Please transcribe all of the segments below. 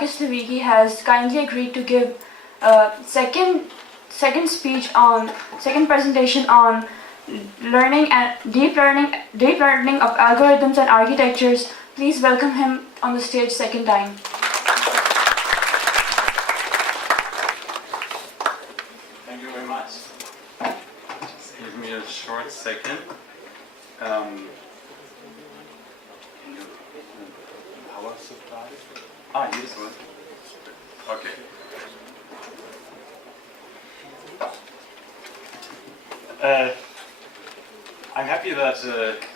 Marcus Liwicki has kindly agreed to give a second presentation on learning and deep learning of algorithms and architectures. Please welcome him on the stage second time. Thank you very much. Just give me a short second. Power supply? Here's one. Okay. I'm happy that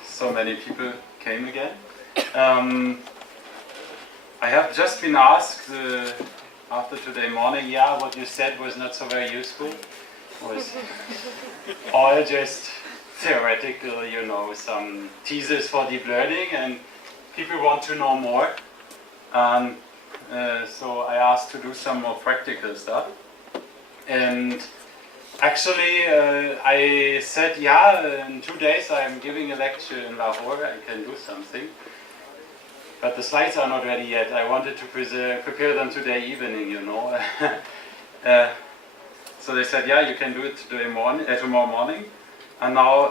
so many people came again. I have just been asked after today morning, what you said was not so very useful. Was all just theoretical, some teasers for deep learning, and people want to know more. So I asked to do some more practical stuff. And actually, I said, in 2 days I'm giving a lecture in Lahore, I can do something. But the slides are not ready yet. I wanted to prepare them today evening, So they said, you can do it tomorrow morning. And now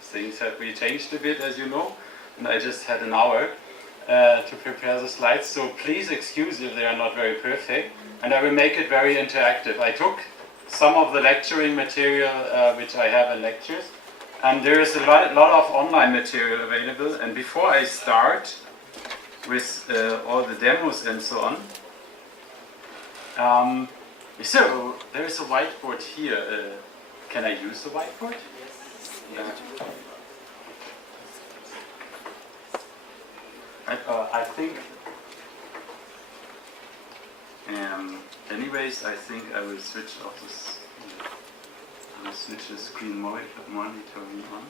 things have really changed a bit, as you know. And I just had an hour to prepare the slides. So please excuse if they are not very perfect. And I will make it very interactive. I took some of the lecturing material which I have in lectures. And there is a lot of online material available. And before I start with all the demos and so on, so there is a whiteboard here. Can I use the whiteboard? I think. Anyways, I think I will switch off this. I will switch the screen monitoring on.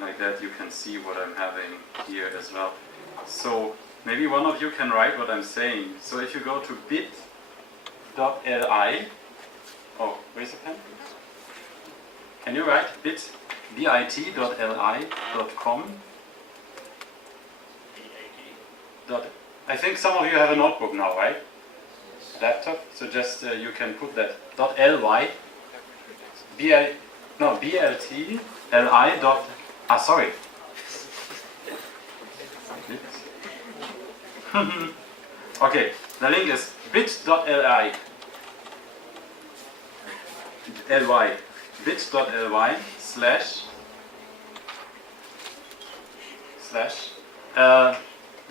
Like that, you can see what I'm having here as well. So maybe one of you can write what I'm saying. So if you go to bit.li, where's the pen? Can you write bit.li.com? I think some of you have a notebook now, right? Laptop. So just you can put that .ly, BLT, LI. Sorry. Okay, the link is bit.ly. bit.ly /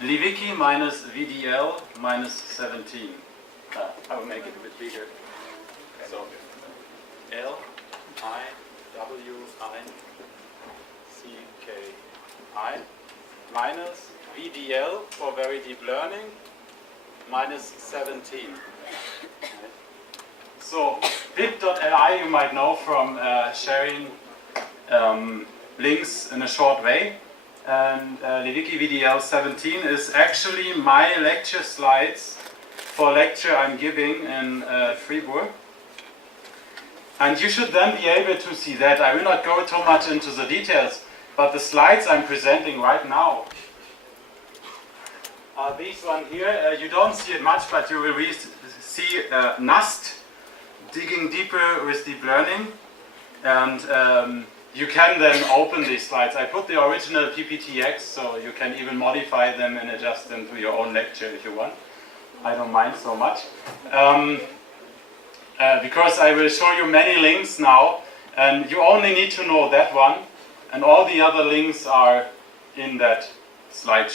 Liwicki minus VDL minus 17. I will make it a bit bigger. So LIWICKI minus VDL for very deep learning minus 17. So bit.li you might know from sharing links in a short way. And Liwicki VDL 17 is actually my lecture slides for a lecture I'm giving in Fribourg. And you should then be able to see that. I will not go too much into the details, but the slides I'm presenting right now are these one here. You don't see it much, but you will see NUST, digging deeper with deep learning. And you can then open these slides. I put the original PPTX, so you can even modify them and adjust them to your own lecture if you want. I don't mind so much. Because I will show you many links now, and you only need to know that one, and all the other links are in that slide,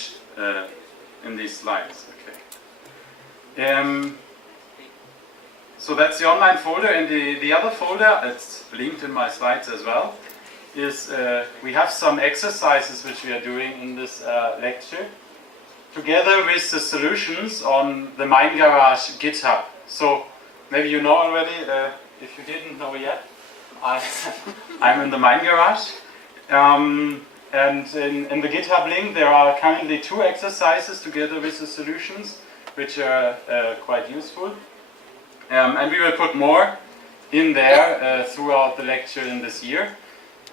in these slides. Okay. So that's the online folder, and the other folder, it's linked in my slides as well, is we have some exercises which we are doing in this lecture, together with the solutions on the Mein Garage GitHub. So maybe you know already, if you didn't know yet, I'm in the Mein Garage. And in the GitHub link there are currently 2 exercises together with the solutions, which are quite useful. And we will put more in there throughout the lecture in this year.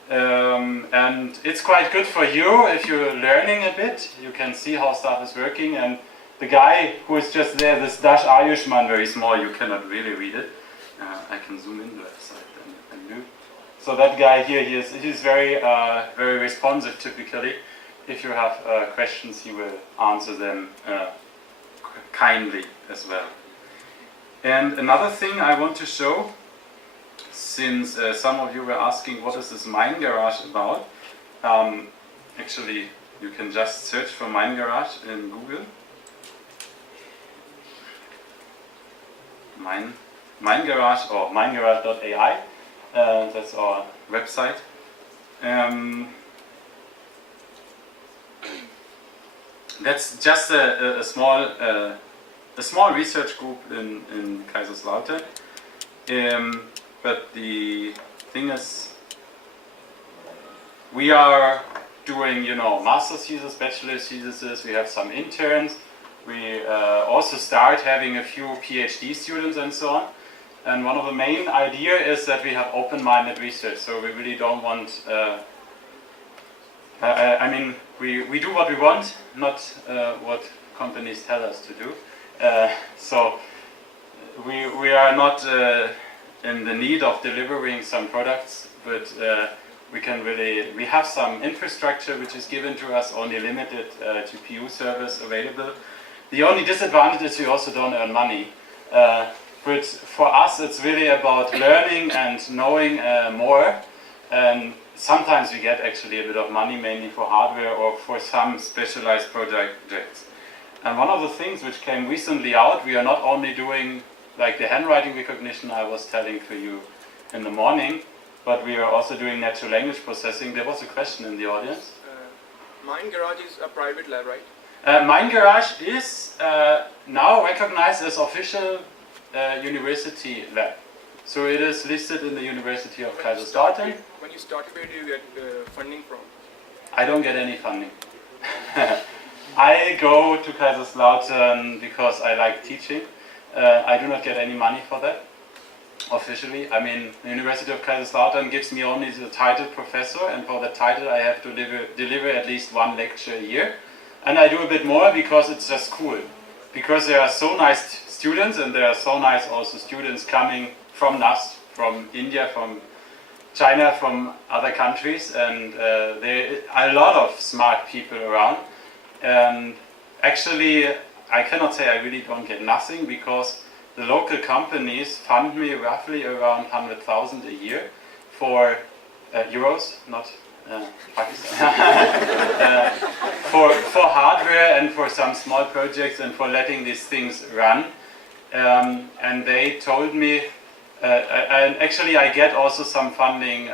And it's quite good for you if you're learning a bit. You can see how stuff is working. And the guy who is just there, this Dash Ayushman, very small, you cannot really read it. I can zoom in the website and do. So that guy here, he's very very responsive typically. If you have questions, he will answer them kindly as well. And another thing I want to show, since some of you were asking what is this Mind Garage about, actually you can just search for Mind Garage in Google. Mind Garage or mindgarage.ai, that's our website. That's just a small research group in Kaiserslautern. But the thing is, we are doing, master's thesis, bachelor's theses. We have some interns. We also start having a few PhD students and so on. And one of the main ideas is that we have open-minded research. So we really don't want. We do what we want, not what companies tell us to do. So we are not in the need of delivering some products, but we have some infrastructure which is given to us, only limited GPU servers available. The only disadvantage is we also don't earn money. But for us it's really about learning and knowing more. And sometimes we get actually a bit of money, mainly for hardware or for some specialized projects. And one of the things which came recently out, we are not only doing like the handwriting recognition I was telling to you in the morning, but we are also doing natural language processing. There was a question in the audience. Mind Garage is a private lab, right? Mind Garage is now recognized as official university lab. So it is listed in the University of Kaiserslautern. When you started, where do you get funding from? I don't get any funding. I go to Kaiserslautern because I like teaching. I do not get any money for that, officially. I mean, the University of Kaiserslautern gives me only the title professor, and for that title I have to deliver at least one lecture a year. And I do a bit more because it's just cool. Because there are so nice students, and there are so nice also students coming from NAST, from India, from China, from other countries, and there are a lot of smart people around. And actually, I cannot say I really don't get nothing, because the local companies fund me roughly around 100,000 a year for euros, not Pakistan, for hardware and for some small projects and for letting these things run. And they told me, and actually I get also some funding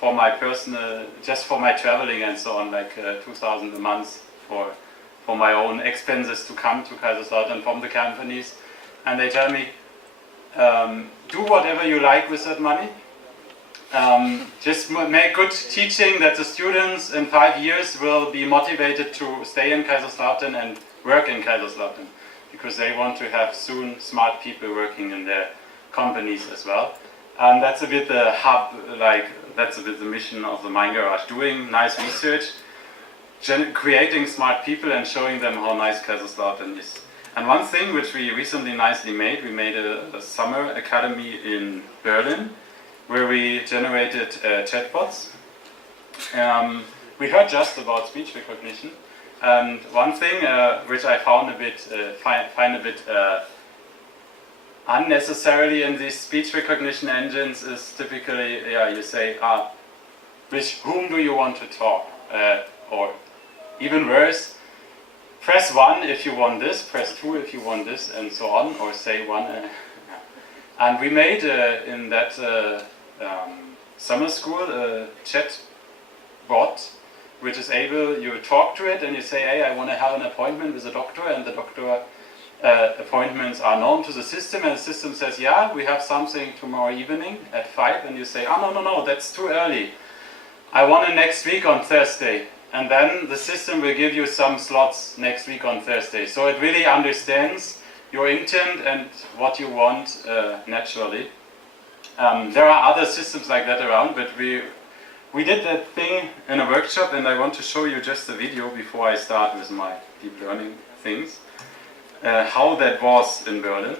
for my personal, just for my traveling and so on, like 2,000 a month for my own expenses to come to Kaiserslautern from the companies. And they tell me, do whatever you like with that money. Just make good teaching that the students in 5 years will be motivated to stay in Kaiserslautern and work in Kaiserslautern, because they want to have soon smart people working in their companies as well. And that's a bit the hub, that's a bit the mission of the Mind Garage, doing nice research, creating smart people and showing them how nice Kaiserslautern is. And one thing which we recently nicely made, we made a summer academy in Berlin, where we generated chatbots. We heard just about speech recognition, and one thing which I found a bit find a bit unnecessarily in these speech recognition engines is typically, you say, with whom do you want to talk, or even worse, press 1 if you want this, press 2 if you want this, and so on, or say 1. And we made in that summer school a chat bot, which is able, you talk to it and you say, hey, I want to have an appointment with a doctor, and the doctor appointments are known to the system, and the system says, yeah, we have something tomorrow evening at 5, and you say, oh, no, that's too early. I want it next week on Thursday. And then the system will give you some slots next week on Thursday. So it really understands your intent and what you want naturally. There are other systems like that around, but we did that thing in a workshop, and I want to show you just a video before I start with my deep learning things, how that was in Berlin.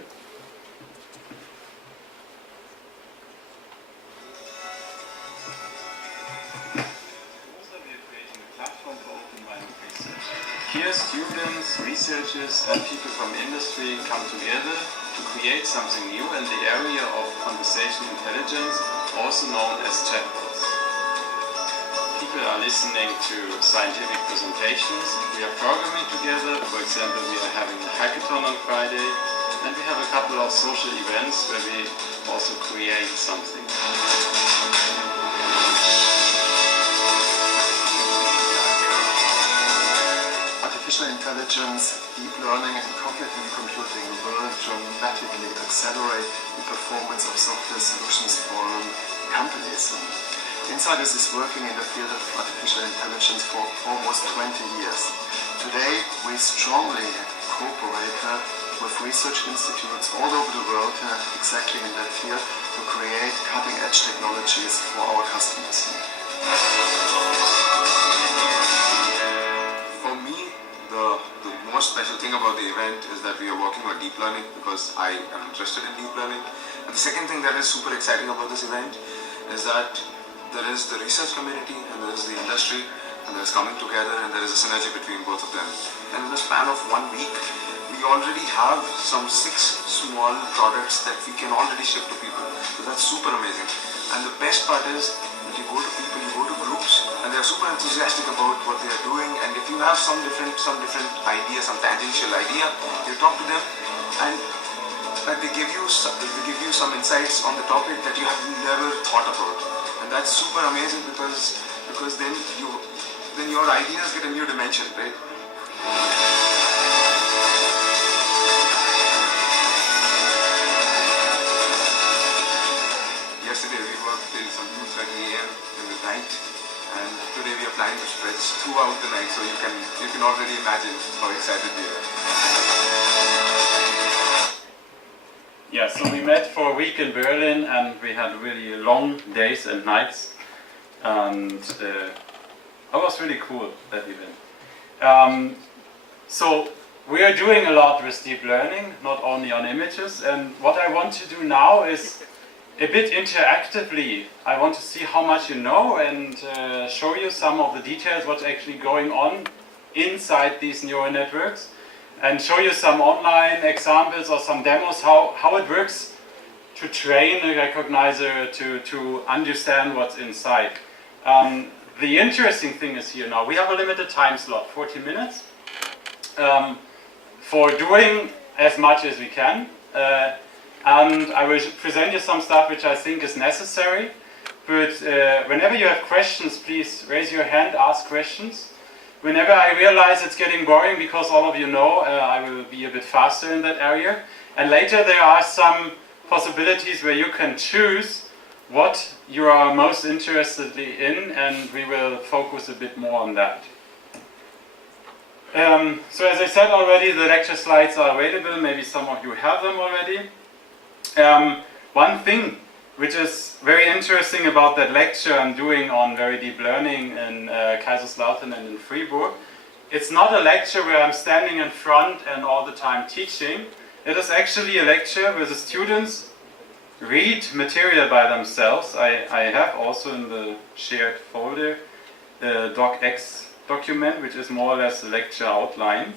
Here students, researchers and people from industry come together to create something new in the area of conversational intelligence, also known as chatbots. People are listening to scientific presentations, we are programming together, for example we are having a hackathon on Friday, and we have a couple of social events where we also create something. Artificial intelligence, deep learning and cognitive computing will dramatically accelerate the performance of software solutions for companies. Insiders is working in the field of artificial intelligence for almost 20 years. Today we strongly cooperate with research institutes all over the world exactly in that field to create cutting-edge technologies for our customers. The most special thing about the event is that we are working on deep learning because I am interested in deep learning. And the second thing that is super exciting about this event is that there is the research community and there is the industry and there is coming together and there is a synergy between both of them. And in the span of 1 week, we already have some 6 small products that we can already ship to people. So that's super amazing. And the best part is that you go to people, you go to groups, and they are super enthusiastic about what they are doing. And if you have some different idea, some tangential idea, you talk to them, and they give you some insights on the topic that you have never thought about. And that's super amazing because then your ideas get a new dimension, right? Yesterday we worked till some 2:30 a.m. in the night, and today we are planning to stretch throughout the night, so you can already imagine how excited we are. Yeah, so we met for a week in Berlin and we had really long days and nights, and it was really cool, that event. So we are doing a lot with deep learning, not only on images, and what I want to do now is a bit interactively. I want to see how much you know and show you some of the details, what's actually going on inside these neural networks, and show you some online examples or some demos how it works to train a recognizer to understand what's inside. The interesting thing is here now, we have a limited time slot, 40 minutes, for doing as much as we can. And I will present you some stuff which I think is necessary. But whenever you have questions, please raise your hand, ask questions. Whenever I realize it's getting boring, because all of you know, I will be a bit faster in that area. And later there are some possibilities where you can choose what you are most interested in, and we will focus a bit more on that. So as I said already, the lecture slides are available. Maybe some of you have them already. One thing which is very interesting about that lecture I'm doing on very deep learning in Kaiserslautern and in Fribourg, it's not a lecture where I'm standing in front and all the time teaching. It is actually a lecture where the students read material by themselves. I have also in the shared folder the docx document, which is more or less a lecture outline.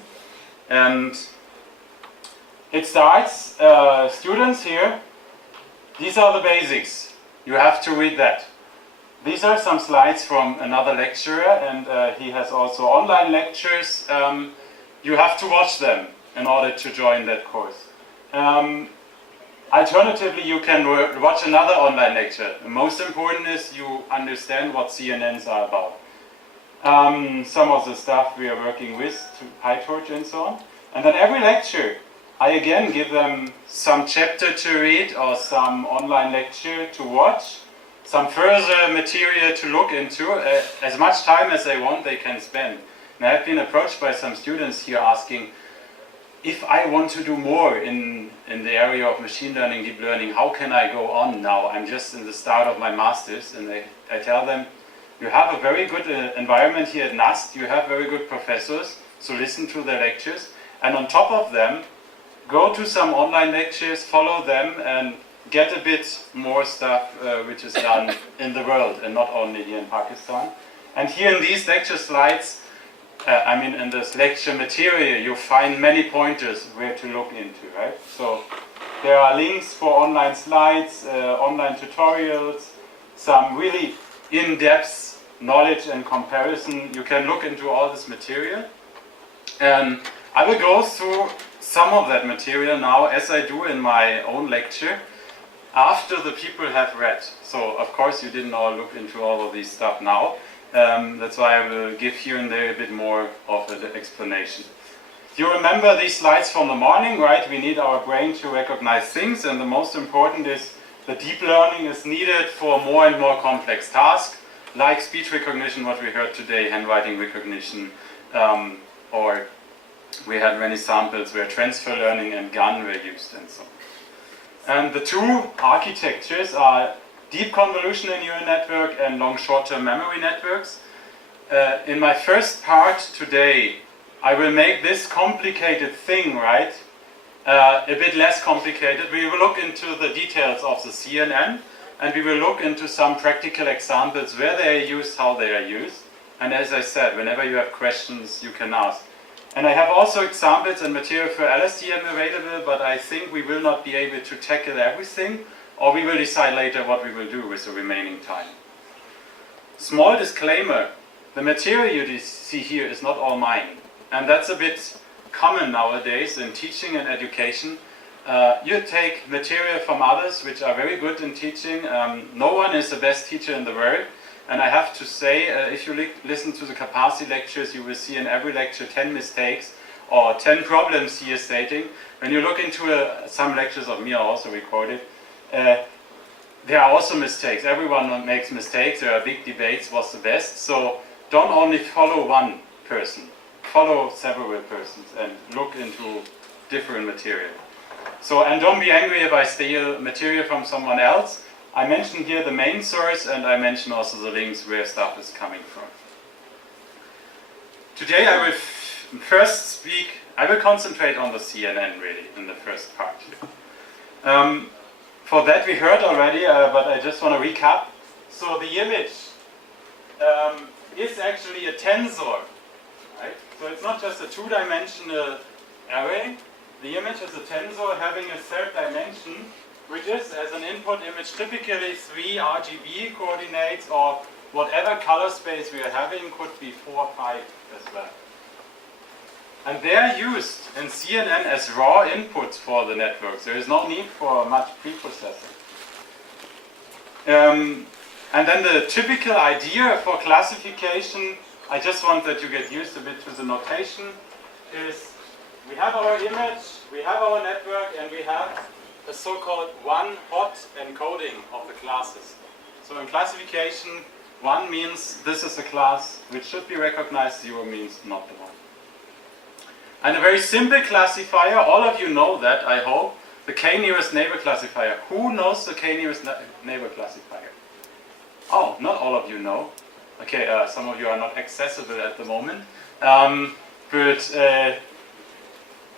And it starts, students here, these are the basics. You have to read that. These are some slides from another lecturer, and he has also online lectures. You have to watch them in order to join that course. Alternatively, you can watch another online lecture. The most important is you understand what CNNs are about. Some of the stuff we are working with, to PyTorch and so on. And then every lecture, I again give them some chapter to read or some online lecture to watch, some further material to look into. As much time as they want, they can spend. And I have been approached by some students here asking, if I want to do more in in the area of machine learning, deep learning, how can I go on now? I'm just in the start of my master's, and I tell them, you have a very good environment here at NAST, you have very good professors, so listen to their lectures, and on top of them, go to some online lectures, follow them, and get a bit more stuff which is done in the world, and not only here in Pakistan. And here in these lecture slides, in this lecture material, you find many pointers where to look into, right? So there are links for online slides, online tutorials, some really in-depth knowledge and comparison. You can look into all this material. I will go through some of that material now, as I do in my own lecture, after the people have read. So, of course, you didn't all look into all of these stuff now. That's why I will give here and there a bit more of an explanation. You remember these slides from the morning, right? We need our brain to recognize things, and the most important is that deep learning is needed for more and more complex tasks, like speech recognition, what we heard today, handwriting recognition, or we had many samples where transfer learning and GAN were used and so on. And the two architectures are Deep Convolutional Neural Network and long short-term memory networks. In my first part today, I will make this complicated thing, right, a bit less complicated. We will look into the details of the CNN, and we will look into some practical examples where they are used, how they are used. And as I said, whenever you have questions, you can ask. And I have also examples and material for LSTM available, but I think we will not be able to tackle everything, or we will decide later what we will do with the remaining time. Small disclaimer, the material you see here is not all mine. And that's a bit common nowadays in teaching and education. You take material from others which are very good in teaching. No one is the best teacher in the world. And I have to say, if you listen to the capacity lectures, you will see in every lecture 10 mistakes or 10 problems he is stating. When you look into some lectures of me are also recorded, there are also mistakes. Everyone makes mistakes. There are big debates, what's the best. So don't only follow one person. Follow several persons and look into different material. So, and don't be angry if I steal material from someone else. I mentioned here the main source, and I mention also the links where stuff is coming from. Today I will first speak, I will concentrate on the CNN really in the first part here. For that we heard already, but I just want to recap. So the image is actually a tensor, right? So it's not just a two-dimensional array. The image is a tensor having a third dimension, which is, as an input image, typically 3 RGB coordinates, or whatever color space we are having, could be 4 or 5 as well. And they are used in CNN as raw inputs for the networks. There is no need for much pre-processing. And then the typical idea for classification, I just want that you get used a bit to the notation, is we have our image, we have our network, and we have a so-called one-hot encoding of the classes. So in classification, 1 means this is a class which should be recognized, 0 means not the one. And a very simple classifier, all of you know that, I hope, the k-nearest neighbor classifier. Who knows the k-nearest neighbor classifier? Oh, not all of you know. Okay, some of you are not accessible at the moment. But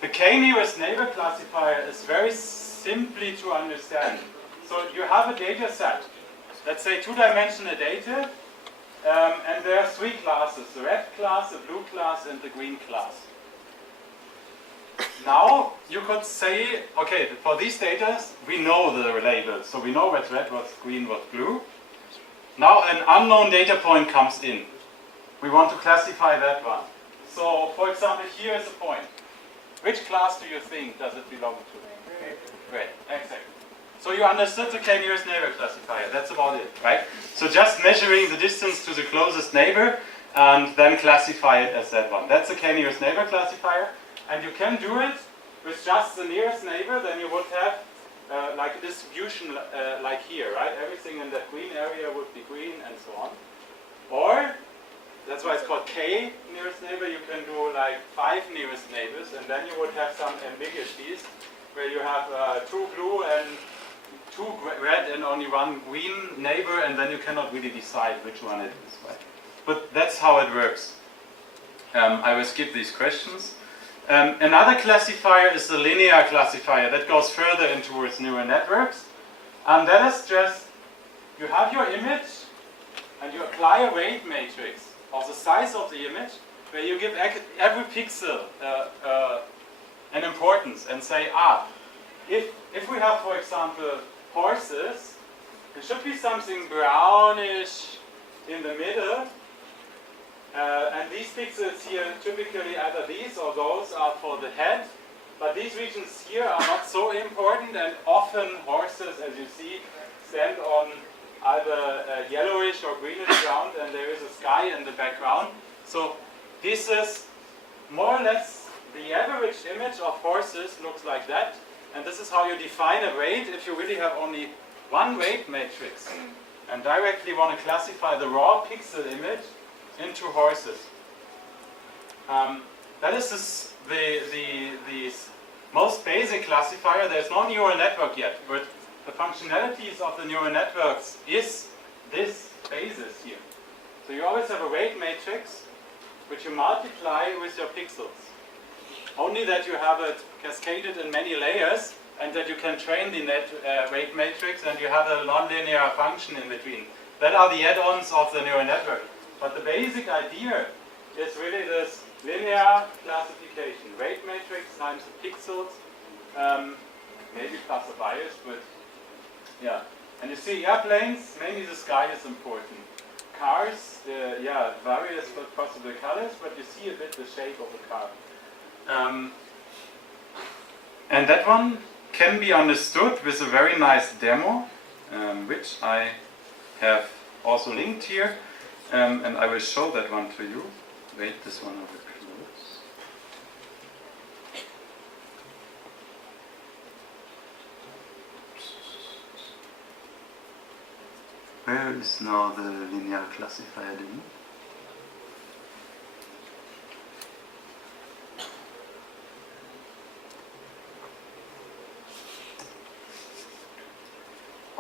the k-nearest neighbor classifier is very simply to understand. So you have a data set, let's say two-dimensional data, and there are 3 classes, the red class, the blue class, and the green class. Now you could say, okay, for these data, we know the labels, so we know what's red, what's green, what's blue. Now an unknown data point comes in. We want to classify that one. So, for example, here is a point. Which class do you think does it belong to? Red, exactly. So you understood the k-nearest neighbor classifier. That's about it, right? So just measuring the distance to the closest neighbor and then classify it as that one. That's the k-nearest neighbor classifier. And you can do it with just the nearest neighbor. Then you would have like a distribution like here, right? Everything in that green area would be green and so on. Or, that's why it's called k nearest neighbor, you can do like 5 nearest neighbors, and then you would have some ambiguities. where you have 2 blue and 2 red and only 1 green neighbor, and then you cannot really decide which one it is, right? But that's how it works. I will skip these questions. Another classifier is the linear classifier that goes further in towards neural networks. And that is just, you have your image and you apply a weight matrix of the size of the image where you give every pixel an importance and say, if we have, for example, horses, there should be something brownish in the middle. And these pixels here, typically either these or those are for the head, but these regions here are not so important, and often horses, as you see, stand on either yellowish or greenish ground, and there is a sky in the background. So this is more or less the average image of horses looks like that, and this is how you define a weight if you really have only one weight matrix and directly want to classify the raw pixel image into horses. That is the most basic classifier. There's no neural network yet, but the functionalities of the neural networks is this basis here. So you always have a weight matrix which you multiply with your pixels. Only that you have it cascaded in many layers and that you can train the weight matrix and you have a nonlinear function in between. That are the add-ons of the neural network. But the basic idea is really this linear classification. Weight matrix times the pixels, maybe plus a bias, but yeah. And you see airplanes, mainly the sky is important. Cars, various possible colors, but you see a bit the shape of the car. And that one can be understood with a very nice demo, which I have also linked here. And I will show that one to you. Wait, this one over close. Where is now the linear classifier demo?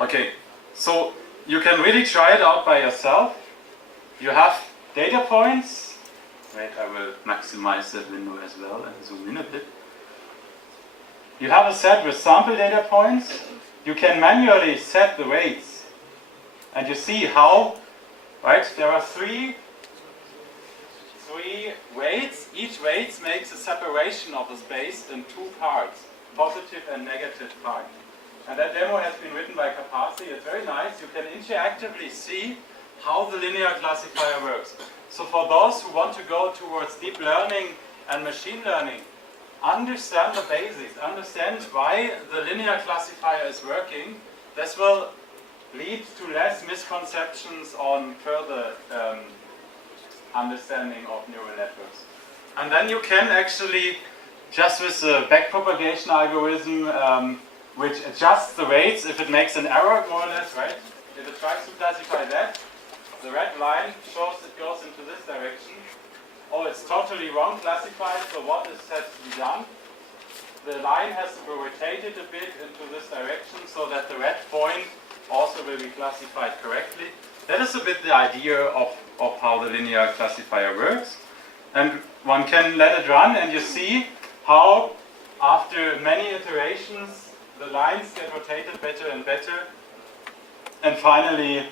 Okay, so you can really try it out by yourself. You have data points. Wait, I will maximize that window as well and zoom in a bit. You have a set with sample data points. You can manually set the weights. And you see how, right, there are three weights. Each weight makes a separation of the space in 2 parts, positive and negative part. And that demo has been written by Kapasi. It's very nice. You can interactively see how the linear classifier works. So for those who want to go towards deep learning and machine learning, understand the basics, understand why the linear classifier is working. This will lead to less misconceptions on further understanding of neural networks. And then you can actually, just with the backpropagation algorithm, which adjusts the weights if it makes an error, more or less, right? If it tries to classify that, the red line shows it goes into this direction. Oh, it's totally wrong classified, so what has to be done? The line has to be rotated a bit into this direction so that the red point also will be classified correctly. That is a bit the idea of how the linear classifier works. And one can let it run and you see how after many iterations the lines get rotated better and better. And finally